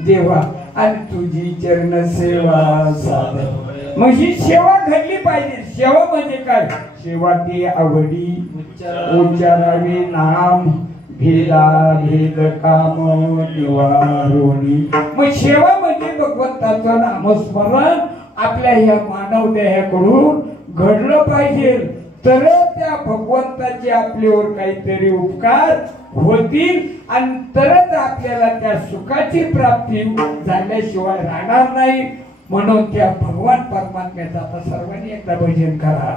देवा आणि तुझी चरण सेवा साधन. मग ही सेवा घडली पाहिजे. सेवा म्हणजे काय? सेवा ती आवडी उच्चारावी नाम भेदा भेद काम निवारोणी. मग सेवा म्हणजे भगवंताचं नामस्मरण आपल्या ह्या मानव देहाकडून घडलं पाहिजे. तर त्या भगवंताचे आपल्यावर काहीतरी उपकार होतील आणि तरच आपल्याला त्या सुखाची प्राप्ती झाल्याशिवाय राहणार नाही. म्हणून त्या भगवान परमात्म्याचं आता सर्वांनी एकदा भजन करा.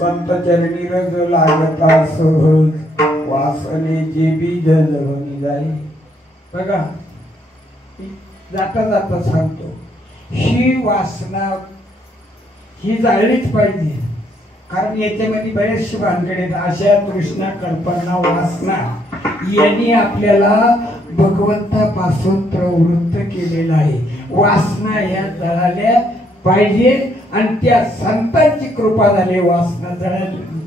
संत चरणी रज लागता सहज वासनेचे बीज जळून जाई. बघा जाता जाता सांगतो, ही वासना ही जाळलीच पाहिजे. कारण याच्यामध्ये बरेचसे भानगडे आहेत. आशा तृष्णा कल्पना वासना यांनी आपल्याला भगवंतापासून प्रवृत्त केलेला आहे. वासना या जळाल्या पाहिजे आणि त्या संतांची कृपा झाली. वासना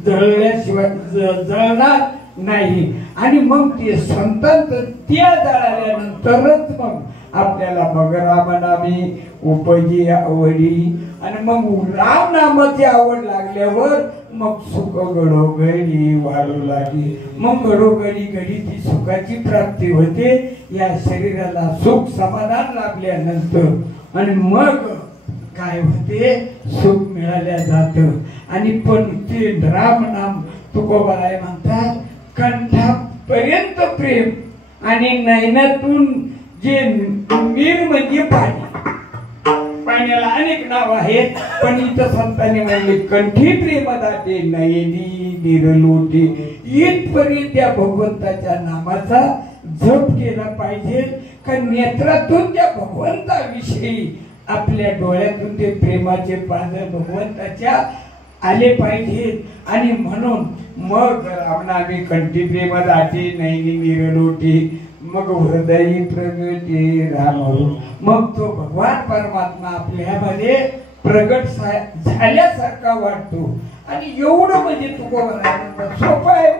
जळल्याशिवाय जळणार नाही. आणि मग ते संतांचं त्या जळाल्यानंतरच मग आपल्याला मग रामनामी उपजी आवडी आणि मग राम नामाची आवड लागल्यावर मग सुख घडोघडी वाढू लागली. मग घडोघडी घडी ती सुखाची प्राप्ती होते. या शरीराला सुख समाधान लाभल्यानंतर आणि मग काय होते, सुख मिळाल्या जात. आणि पण ते राम नाम तुकोबाराय म्हणतात, कंठापर्यंत प्रेम आणि नयनातून जे नीर म्हणजे पाणी. पाण्याला अनेक नाव आहेत पण इथं संतांनी म्हणले कंठी प्रेमदाते नयनी निरलोटी. इथपर्यंत त्या भगवंताच्या नामाचा जप केला पाहिजे. का नेत्रातून त्या भगवंताविषयी आपल्या डोळ्यातून ते प्रेमाचे पाजर भगवंताच्या आले पाहिजेत. आणि म्हणून मग रामनामी कंठी प्रेमदाते नयनी निरलोटी. मग हृदयी प्रगती राम. मग तो भगवान परमात्मा आपल्यामध्ये प्रगट झाल्यासारखा वाटतो. आणि एवढं म्हणजे तुकोबाराय सोपं आहे.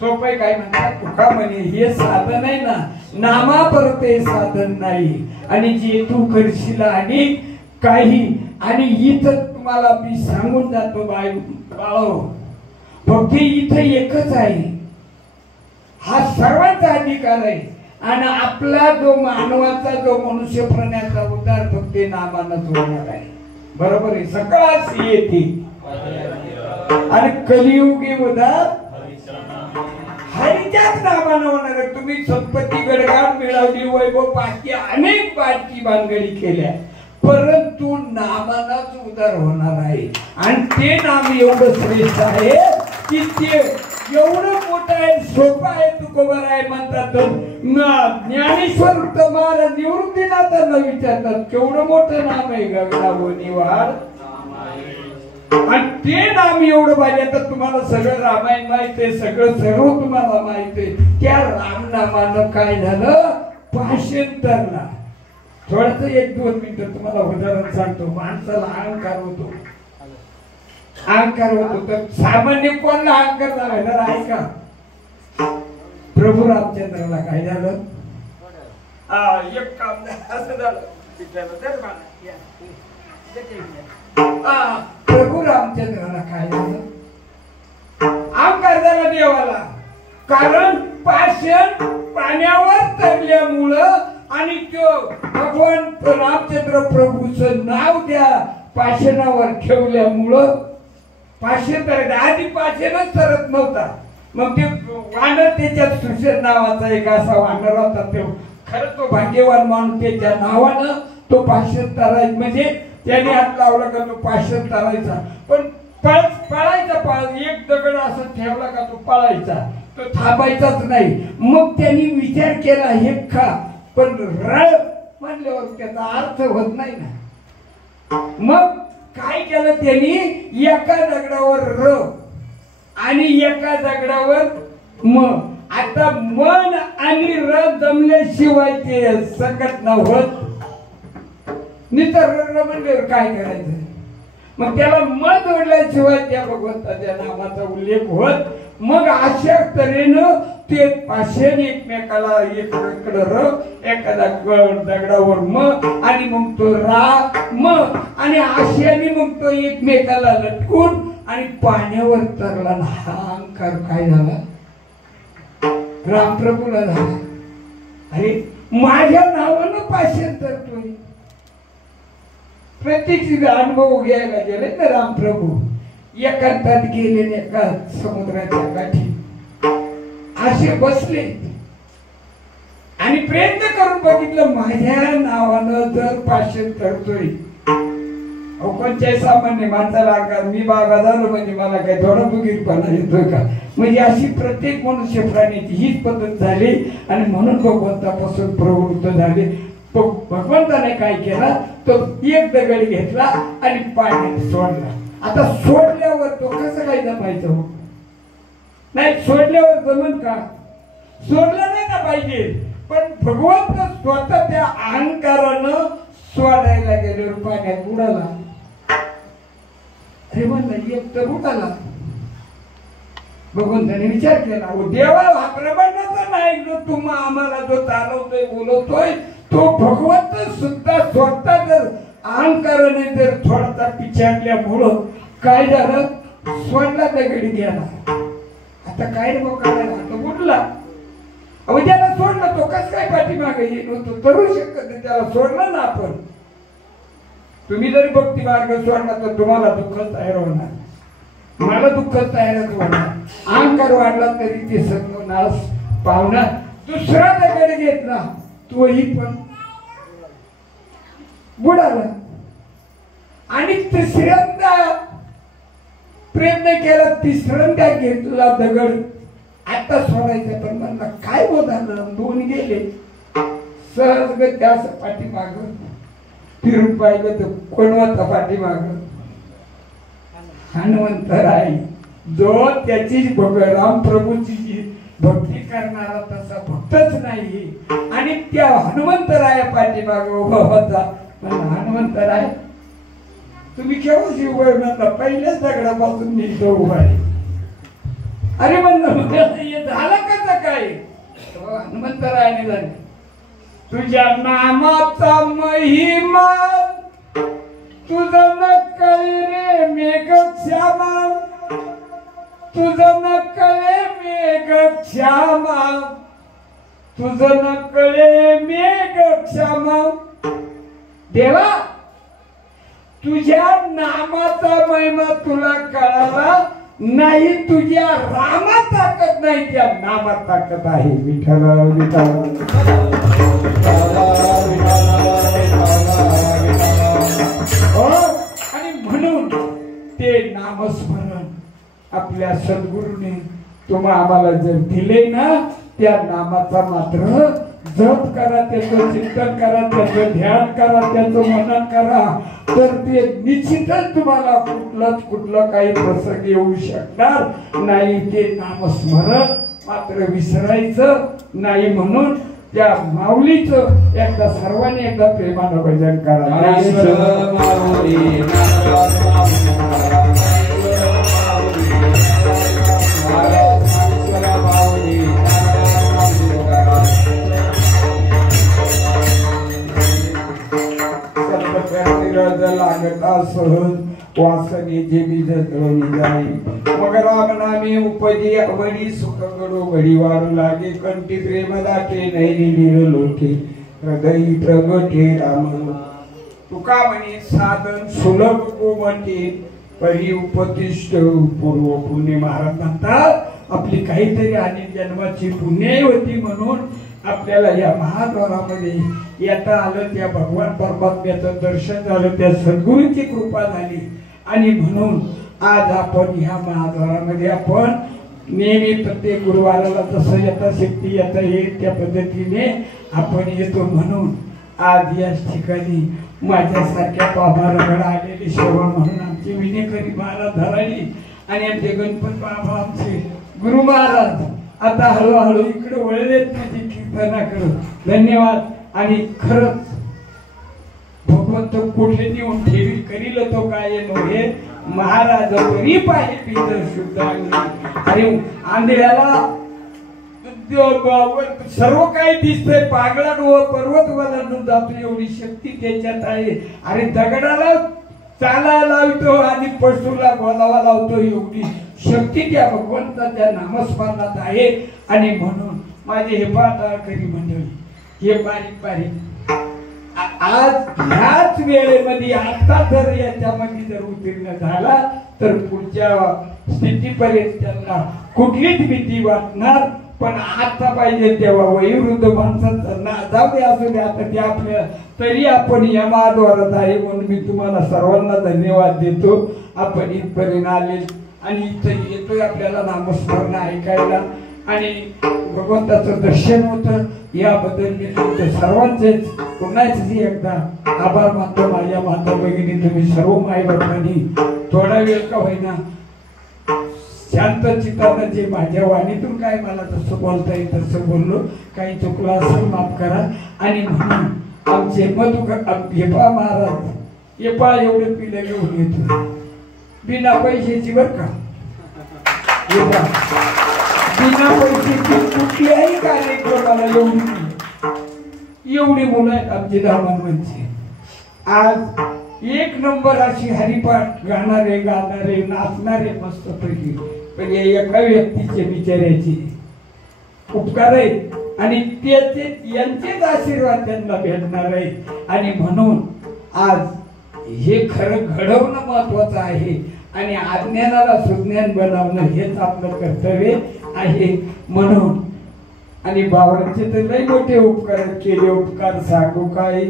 सोपे काय म्हणतात तुका म्हणे हे साधन आहे ना नामापरते साधन नाही आणि जे तू करशील आणि काही आणि इथं तुम्हाला मी सांगून जातो बाळो फक्त इथं एकच आहे हा सर्वांचा अधिकार आहे आणि आपला जो मानवाचा जो मनुष्य प्राण्याचा उद्धार फक्त नामानच होणार आहे बरोबर आहे सकाळच येते आणि कलियुगी उद्धार हरीच्याच नामानं होणार आहे तुम्ही संपत्ती गडगाड मिळवली वैभव बाकी अनेक बाकी भानगडी केल्या परंतु नामानाच उद्धार होणार आहे आणि ते नाम एवढं श्रेष्ठ आहे की ते एवढं मोठं आहे सोपं आहे तुकोबर आहे म्हणतात ज्ञानेश्वर महाराज निवृत्तीनाथांना विचारतात केवढं मोठं नाम आहे गगनावनीवार आणि ते नाम एवढं पाहिजे आता तुम्हाला सगळं रामायण माहित आहे सगळं सर्व तुम्हाला माहित आहे त्या रामनामानं काय झालं भाषांतरला थोडस 1-2 मिनिटं तुम्हाला उदाहरण सांगतो माणसाला अहंकार होतो तर सामान्य कोणाला अहंकार झाला आहे का प्रभू रामचंद्राला काय झालं एक काम असं झालं प्रभू रामचंद्राला काय झालं अहंकार झाला देवाला कारण पाषाण पाण्यावर चढल्यामुळं आणि तो भगवान रामचंद्र प्रभूचं नाव त्या पाषाणावर ठेवल्यामुळं पाषाण तर आधी पाषाणच सरत नव्हता मग ते वानर त्याच्यात सुषेण नावाचा एक असा वानर होता तो खरं तो भाग्यवान माणूस त्याच्या नावानं तो पाषाण तरायचा म्हणजे त्याने हात लावला का तो पाषाण तरायचा पण पळायचा एक दगड असं ठेवला का तो पळायचा तो थांबायचाच नाही मग त्यांनी विचार केला हे खा पण रळ म्हणल्यावर त्याचा अर्थ होत नाही ना मग काय केलं त्यांनी एका दगडावर र आणि एका दगडावर म आता मन आणि र जमल्याशिवाय ते संकट न होत नितर र म्हणल्यावर काय करायचं मग त्याला मन जोडल्याशिवाय त्या भगवंताच्या नामाचा उल्लेख होत मग अशा तऱ्हेनं ते पाषाण एकमेकाला एकडे र एखादा दगडावर म आणि मग तो रा म आणि आशयाने मग तो एकमेकाला लटकून आणि पाण्यावर तरला हा अहंकार काय झाला रामप्रभूला झाला अरे माझ्या नावानं पाषाण तरतोय प्रत्येक अनुभव घ्यायला गेले ना रामप्रभू एकांतात गेले एका समुद्राच्या काठी असे बसले आणि प्रयत्न करून बघितलं माझ्या नावानं जर पाषाण करतोय कोणत्याही सामान्य माणसाला मी बागा झालो म्हणजे मला काही थोडा बुगीरपणा येतोय का म्हणजे अशी प्रत्येक मनुष्य प्राण्याची हीच पद्धत झाली आणि म्हणून भगवंतापासून प्रवृत्त झाले भगवंताने काय केला तो एक दगड घेतला आणि पाण्यात सोडला आता सोडल्यावर तो कसं काय जमायचं हो नाही सोडल्यावर जमन का सोडलं नाही ना पाहिजे पण भगवंत स्वतः त्या अहंकारानं सोडायला गेल्यावर पाण्यात बुडाला अरे म्हणलं एक तर बुडाला भगवंताने विचार केला देवा हा प्रबंधाचा नाही जो तुम्हा आम्हाला जो चालवतोय बोलवतोय तो भगवंत सुद्धा स्वतः जर अहंकाराने जर थोडासा पिछाडल्यामुळं काय झालं सोडला दगडी गेला आता काय मग करायला तो बुडला अहो ज्याला सोडलं तो कस काय पाठीमागे येईल होतो करू शकत नाही त्याला सोडलं ना आपण तुम्ही जरी भक्ती मार्ग सोडला तर तुम्हाला दुःख तयार होणार मला दुःख तयारच होणार अहंकार वाढला तरी ते सर्व नाश पावणार दुसरा दगड घेतला तोही पण बुडाला आणि तिसऱ्यांदा प्रयत्न केला तिसऱ्यांदा घेतला दगड आता सोडायचं पण म्हणला काय बोलणार दोन गेले सहज असं पाठीमाग फिरून पाहिलं तर कोण होता पाठीमाग हनुमंतराय जो त्याची राम प्रभूची जी भक्ती करणारा तसा भक्तच नाही आणि त्या हनुमंतराया पाठीमाग उभा होता हनुमंतराय तुम्ही केव्हा शिव म्हणला पहिल्याच दगडापासून मी तो उभा आहे अरे म्हणलं हे झालं कसं काय? हनुमंतरायाने झाले तुझ्या नामाचा महिमा तुझं नकळे रे मेघ श्यामा तुझं नकळे मेघ श्यामा तुझं नकळे मेघ श्यामा देवा तुझ्या नामाचा महिमा तुला कळाला नाही तुझ्या रामात ताकद नाही त्या नामात ताकद आहे विठ्ठल आणि म्हणून ते नामस्मरण आपल्या सद्गुरूने तुम्हा आम्हाला जर दिले ना त्या नामाचा मात्र जप करा त्याचं चिंतन करा त्याचं ध्यान करा त्याचं मनन करा तर ते निश्चितच तुम्हाला कुठलं काही प्रसंग येऊ शकणार नाही ते नामस्मरण मात्र विसरायचं नाही म्हणून त्या माऊलीचं एकदा सर्वांनी एकदा प्रेमानं भजन करा लागता सहज वासनेचे बीज तळून जाई मग राम नामी उपजी अवडी सुख गडो घडी वाढू लागे कंठी प्रेम दाटे नैरी नीर लोटे हृदयी प्रगटे राम तुका म्हणे साधन सुलभ कोमटे परी उपतिष्ठ पूर्व पुण्य महाराज म्हणतात आपली काहीतरी अनेक जन्माची पुण्य होती म्हणून आपल्याला या महाद्वारामध्ये येता आलं त्या भगवान परमात्म्याचं दर्शन झालं त्या सद्गुरूंची कृपा झाली आणि म्हणून आज आपण ह्या महाद्वारामध्ये आपण नेहमी प्रत्येक गुरुवाराला जसं यथाशक्ती येता येईल त्या पद्धतीने आपण येतो म्हणून आज या ठिकाणी माझ्यासारख्या पाभाराकडे आलेली सेवा म्हणून आमची विनेकरी महाराज धराणी आणि आमचे गणपत बाबा आमचे गुरु महाराज आता हळूहळू इकडे वळलेत माझी कीर्तनाकडे धन्यवाद आणि खरंच भगवंत कुठे नेऊन ठेवी करील तो काय नव्हे महाराज तरी पाहिजे पिंजर शुद्ध अरे आंधळ्याला सर्व काही दिसतंय पागळा पर्वतवाला जातो एवढी शक्ती त्याच्यात आहे अरे दगडाला चालायला लावतो आणि पशुला बोलावा लावतो एवढी शक्ती त्या भगवंताच्या नामस्मरणात आहे आणि म्हणून माझे हे पाठाळकरी मंडळी हे बारीक बारीक आज ह्याच वेळेमध्ये आता जर याच्यामध्ये जर उत्तीर्ण झाला तर पुढच्या स्थितीपर्यंत त्यांना कुठलीच भीती वाटणार पण आता पाहिजे तेव्हा वयोवृद्ध माणसांचं जाऊ दे असू दे आता ते आपल्या तरी आपण या महाद्वारात आहे म्हणून मी तुम्हाला सर्वांना धन्यवाद देतो आपण इथपर्यंत आले आणि इथं येतोय आपल्याला नामस्मरण ऐकायला आणि भगवंताचं दर्शन होतं याबद्दल मी तुमच्या सर्वांचेच पुन्हाच एकदा आभार मानतो माझ्या माता भगिनी तुम्ही सर्व माई बापांनी थोडा वेळ का होईना शांत चित्तानं जे माझ्या वाणीतून काय मला तसं बोलता येईल तसं बोललो काही चुकलं असेल माफ करा आणि म्हणून आमचे हेपा महाराज हेपा एवढे पिलं घेऊन येतो बिना पैशाची बर का बिना पैशाची कुठल्याही कार्यक्रमाला एवढी मुलं आहेत आमची दामनची आज एक नंबर अशी हरिपाठ गाणारे नाचणारे मस्त पैकी पण या एका व्यक्तीचे बिचाऱ्याचे उपकार आहेत आणि त्याचे यांचेच आशीर्वाद त्यांना भेटणार आहे आणि म्हणून आज हे खरं घडवणं महत्वाचं आहे आणि अज्ञानाला सुज्ञान बनवणं हेच आपलं कर्तव्य आहे म्हणून आणि बाबांचे तर लय मोठे उपकार केले उपकार सांगू काय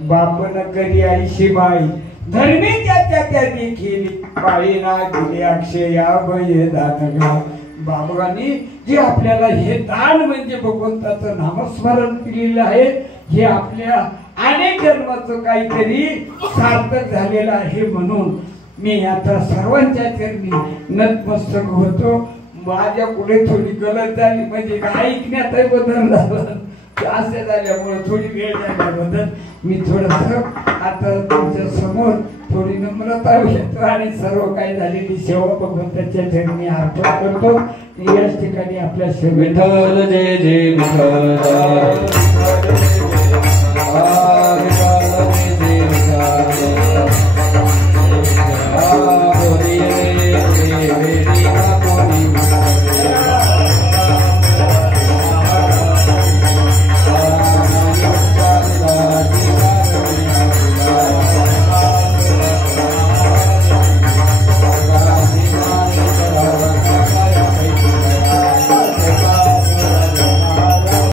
बापन करी आईशी बाई धर्मी त्या देखील पाळीना गेले अक्षया भय दानगा बाबांनी जे आपल्याला हे दान म्हणजे भगवंताचं नामस्मरण केलेलं आहे हे आपल्या अनेक जन्माचं काहीतरी सार्थक झालेलं आहे म्हणून मी आता सर्वांच्या चरणी नतमस्तक होतो माझ्या पुढे थोडी गलत झाली म्हणजे ऐकण्यातही बदल झाला असे झाल्यामुळे थोडी वेळ झाल्याबद्दल मी थोडस आता तुमच्या समोर थोडी नम्रता घेतो आणि सर्व काही झालेली सेवा भगवंताच्या चरणी अर्पण करतो. याच ठिकाणी आपल्या विठ्ठल जय जय विठ्ठल.